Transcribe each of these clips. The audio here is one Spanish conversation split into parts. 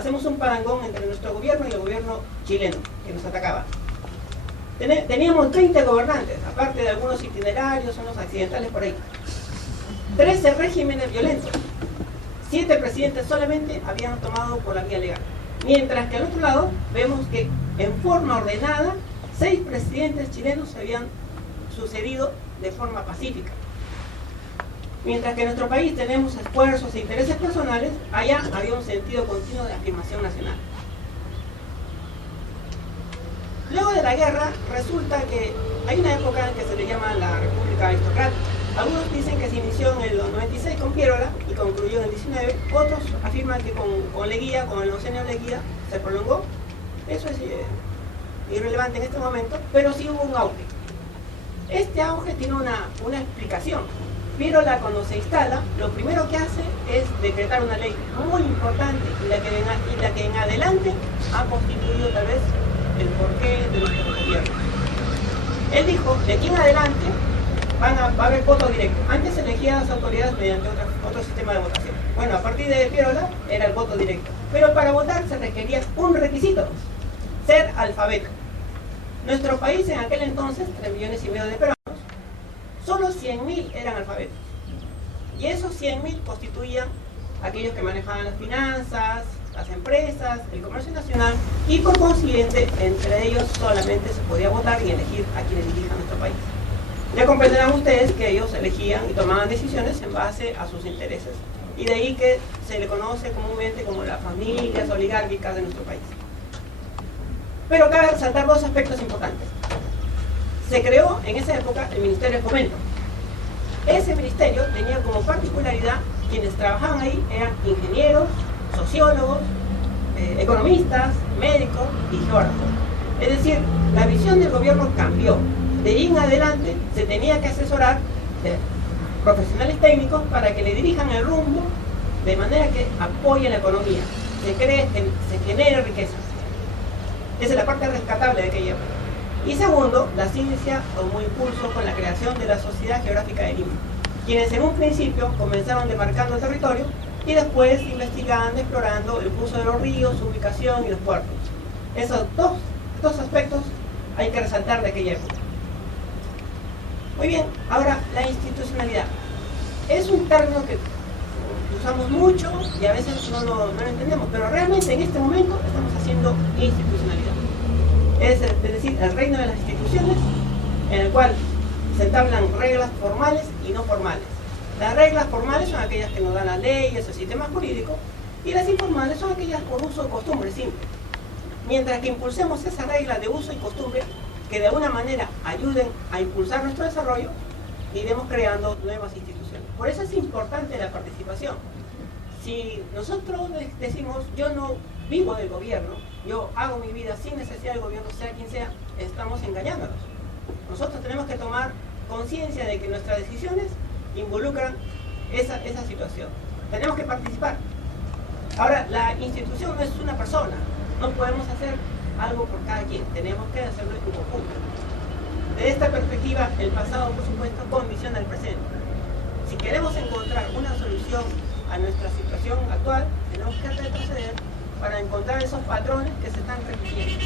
hacemos un parangón entre nuestro gobierno y el gobierno chileno que nos atacaba. Teníamos 30 gobernantes, aparte de algunos itinerarios, unos accidentales por ahí. 13 regímenes violentos. 7 presidentes solamente habían tomado por la vía legal. Mientras que al otro lado vemos que en forma ordenada 6 presidentes chilenos se habían sucedido de forma pacífica. Mientras que en nuestro país tenemos esfuerzos e intereses personales, allá había un sentido continuo de afirmación nacional. Luego de la guerra, resulta que hay una época en que se le llama la República Aristocrática. Algunos dicen que se inició en el 96 con Piérola y concluyó en el 19. Otros afirman que con Leguía, con el oncenio Leguía, se prolongó. Eso es irrelevante en este momento, pero sí hubo un auge. Este auge tiene una explicación. Piérola, cuando se instala, lo primero que hace es decretar una ley muy importante y la que en adelante ha constituido tal vez el porqué de nuestro gobierno. Él dijo, de aquí en adelante va a haber voto directo. Antes se elegían las autoridades mediante otro sistema de votación. Bueno, a partir de Piérola era el voto directo. Pero para votar se requería un requisito, ser alfabeto. Nuestro país en aquel entonces, 3,5 millones de peruanos, solo 100.000 eran alfabetos. Y esos 100.000 constituían aquellos que manejaban las finanzas, las empresas, el comercio nacional, y por consiguiente, entre ellos solamente se podía votar y elegir a quienes dirijan nuestro país. Ya comprenderán ustedes que ellos elegían y tomaban decisiones en base a sus intereses. Y de ahí que se le conoce comúnmente como las familias oligárquicas de nuestro país. Pero cabe resaltar 2 aspectos importantes. Se creó en esa época el Ministerio de Fomento. Ese ministerio tenía como particularidad, quienes trabajaban ahí eran ingenieros, sociólogos, economistas, médicos y geógrafos. Es decir, la visión del gobierno cambió. De ahí en adelante se tenía que asesorar de profesionales técnicos para que le dirijan el rumbo de manera que apoye la economía, se genere riqueza. Esa es la parte rescatable de aquella época. Y segundo, la ciencia tomó impulso con la creación de la Sociedad Geográfica de Lima, quienes en un principio comenzaron demarcando el territorio y después investigando, explorando el curso de los ríos, su ubicación y los puertos. Esos dos aspectos hay que resaltar de aquella época. Muy bien, ahora la institucionalidad. Es un término que usamos mucho y a veces no lo entendemos, pero realmente en este momento estamos haciendo institucionalidad. Es decir, el reino de las instituciones, en el cual se entablan reglas formales y no formales. Las reglas formales son aquellas que nos dan las leyes, el sistema jurídico, y las informales son aquellas por uso y costumbre simple. Mientras que impulsemos esas reglas de uso y costumbre, que de alguna manera ayuden a impulsar nuestro desarrollo, iremos creando nuevas instituciones. Por eso es importante la participación. Si nosotros decimos, yo no vivo del gobierno, yo hago mi vida sin necesidad del gobierno, sea quien sea, estamos engañándonos. Nosotros tenemos que tomar conciencia de que nuestras decisiones involucran esa situación. Tenemos que participar. Ahora, la institución no es una persona, no podemos hacer algo por cada quien, tenemos que hacerlo en conjunto. Desde esta perspectiva, el pasado, por supuesto, condiciona el presente. Si queremos encontrar una solución a nuestra situación actual, tenemos que retroceder para encontrar esos patrones que se están repitiendo.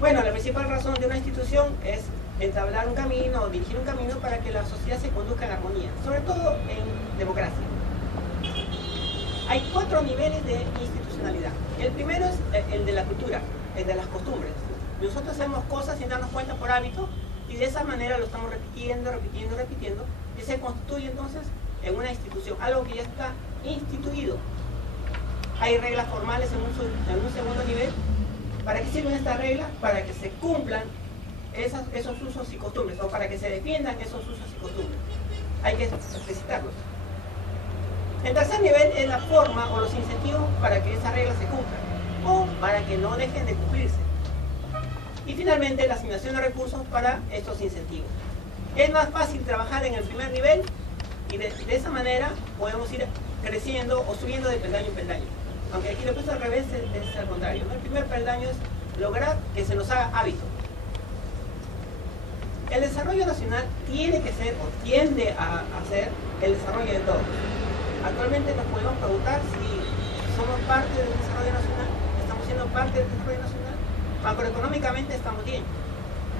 Bueno, la principal razón de una institución es entablar un camino o dirigir un camino para que la sociedad se conduzca en armonía, sobre todo en democracia. Hay 4 niveles de institucionalidad. El primero es el de la cultura, el de las costumbres. Nosotros hacemos cosas sin darnos cuenta por hábito y de esa manera lo estamos repitiendo y se constituye entonces en una institución, algo que ya está instituido. Hay reglas formales en un segundo nivel. ¿Para qué sirven estas reglas? Para que se cumplan esos usos y costumbres, o para que se defiendan esos usos y costumbres. Hay que explicitarlos. El tercer nivel es la forma o los incentivos para que esas reglas se cumplan, o para que no dejen de cumplirse. Y finalmente la asignación de recursos para estos incentivos. Es más fácil trabajar en el primer nivel y de esa manera podemos ir creciendo o subiendo de peldaño en peldaño. Aunque aquí lo he puesto al revés, es al contrario, ¿no? El primer peldaño es lograr que se nos haga hábito. El desarrollo nacional tiene que ser o tiende a ser el desarrollo de todos. Actualmente nos podemos preguntar si parte del desarrollo nacional, estamos siendo parte del desarrollo nacional, macroeconómicamente estamos bien.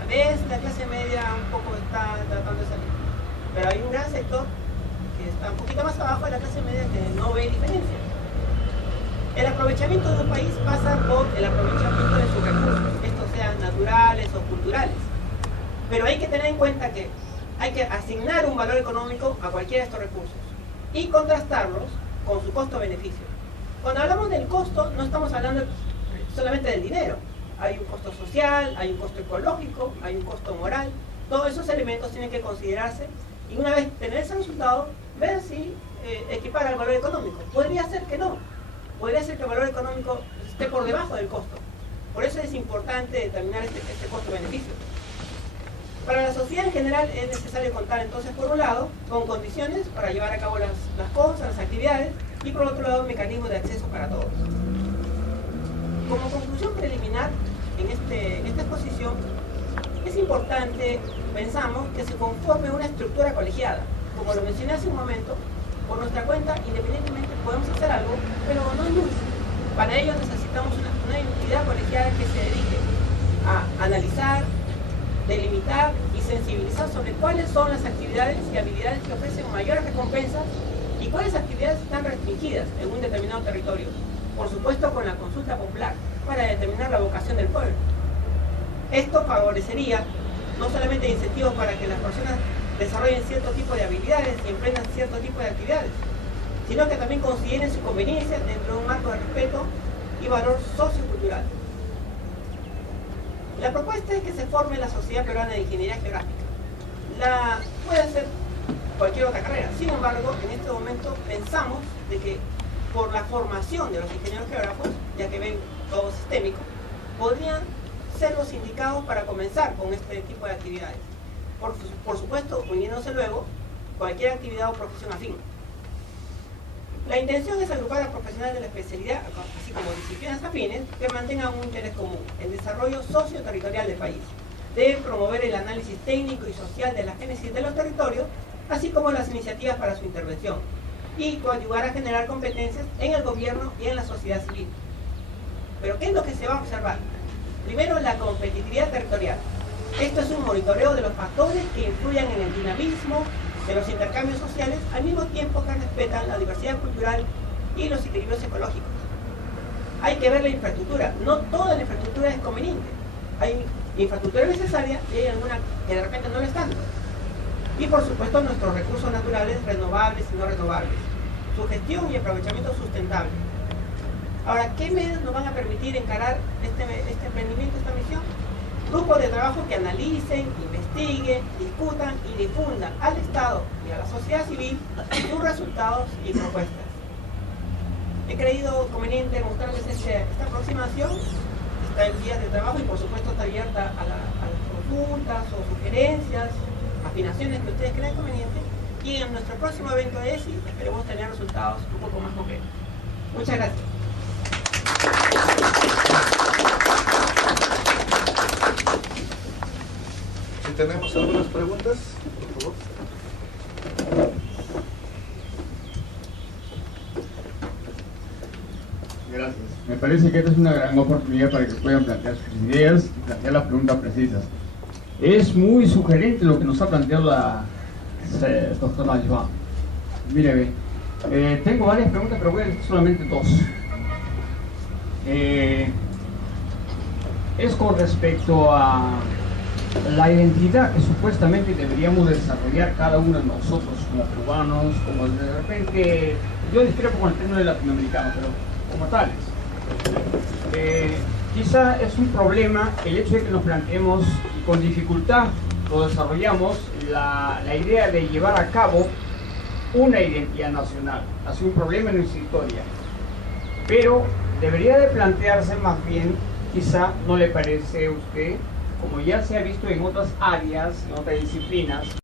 A veces la clase media un poco está tratando de salir, pero hay un gran sector que está un poquito más abajo de la clase media que no ve diferencia. El aprovechamiento de un país pasa por el aprovechamiento de sus recursos, estos sean naturales o culturales. Pero hay que tener en cuenta que hay que asignar un valor económico a cualquiera de estos recursos y contrastarlos con su costo-beneficio. Cuando hablamos del costo, no estamos hablando solamente del dinero. Hay un costo social, hay un costo ecológico, hay un costo moral. Todos esos elementos tienen que considerarse y una vez tener ese resultado, ver si equipara al valor económico. Podría ser que no. Podría ser que el valor económico esté por debajo del costo. Por eso es importante determinar este costo-beneficio. Para la sociedad en general es necesario contar entonces por un lado con condiciones para llevar a cabo las cosas, las actividades y por otro lado un mecanismo de acceso para todos. Como conclusión preliminar en esta exposición es importante, pensamos, que se conforme una estructura colegiada. Como lo mencioné hace un momento, por nuestra cuenta independientemente podemos hacer algo, pero no es mucho. Para ello necesitamos una entidad colegiada que se dedique a analizar, delimitar y sensibilizar sobre cuáles son las actividades y habilidades que ofrecen mayores recompensas y cuáles actividades están restringidas en un determinado territorio, por supuesto con la consulta popular, para determinar la vocación del pueblo. Esto favorecería no solamente incentivos para que las personas desarrollen cierto tipo de habilidades y emprendan cierto tipo de actividades, sino que también consideren su conveniencia dentro de un marco de respeto y valor sociocultural. La propuesta es que se forme la Sociedad Peruana de Ingeniería Geográfica. Puede ser cualquier otra carrera. Sin embargo, en este momento pensamos de que por la formación de los ingenieros geógrafos, ya que ven todo sistémico, podrían ser los indicados para comenzar con este tipo de actividades. Por supuesto, uniéndose luego cualquier actividad o profesión afín. La intención es agrupar a profesionales de la especialidad, así como disciplinas afines, que mantengan un interés común, el desarrollo socio-territorial del país. Deben promover el análisis técnico y social de la génesis de los territorios, así como las iniciativas para su intervención, y coadyuvar a generar competencias en el gobierno y en la sociedad civil. Pero ¿qué es lo que se va a observar? Primero, la competitividad territorial. Esto es un monitoreo de los factores que influyen en el dinamismo de los intercambios sociales, al mismo tiempo que respetan la diversidad cultural y los equilibrios ecológicos. Hay que ver la infraestructura. No toda la infraestructura es conveniente. Hay infraestructura necesaria y hay alguna que de repente no lo están. Y por supuesto nuestros recursos naturales, renovables y no renovables. Su gestión y aprovechamiento sustentable. Ahora, ¿qué medios nos van a permitir encarar este emprendimiento, esta misión? Grupos de trabajo que analicen, investiguen, discutan y difundan al Estado y a la sociedad civil sus resultados y propuestas. He creído conveniente mostrarles esta aproximación. Está en vías de trabajo y por supuesto está abierta a las consultas o sugerencias, afinaciones que ustedes crean convenientes. Y en nuestro próximo evento de ESI esperemos tener resultados un poco más concretos. Muchas gracias. Si tenemos algunas preguntas, por favor. Gracias. Me parece que esta es una gran oportunidad para que puedan plantear sus ideas y plantear las preguntas precisas. Es muy sugerente lo que nos ha planteado la doctora Joan. Mire, tengo varias preguntas, pero voy a decir solamente dos. Es con respecto a la identidad que supuestamente deberíamos desarrollar cada uno de nosotros como peruanos, como de repente, yo discrepo con el término de latinoamericano, pero como tales. Quizá es un problema el hecho de que nos planteemos y con dificultad lo desarrollamos la idea de llevar a cabo una identidad nacional. Ha sido un problema en nuestra historia, pero debería de plantearse más bien, quizá, ¿no le parece a usted? Como ya se ha visto en otras áreas, en otras disciplinas,